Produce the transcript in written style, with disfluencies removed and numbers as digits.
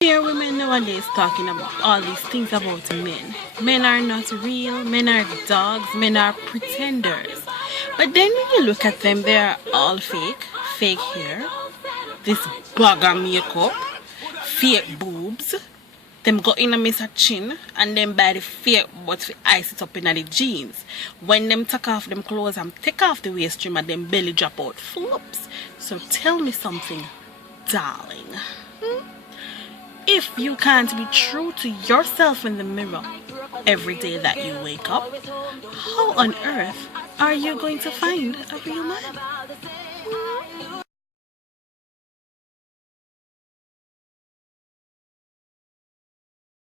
Hear women nowadays talking about all these things about men. Men are not real, men are dogs, men are pretenders. But then when you look at them, they are all fake. Fake hair, this bugger makeup, fake boobs. Them go in a miss a chin and then buy the fake but fi ice it up in the jeans. When them take off them clothes and take off the waist trim and them belly drop out flops. So tell me something, darling. If you can't be true to yourself in the mirror every day that you wake up, how on earth are you going to find a real man?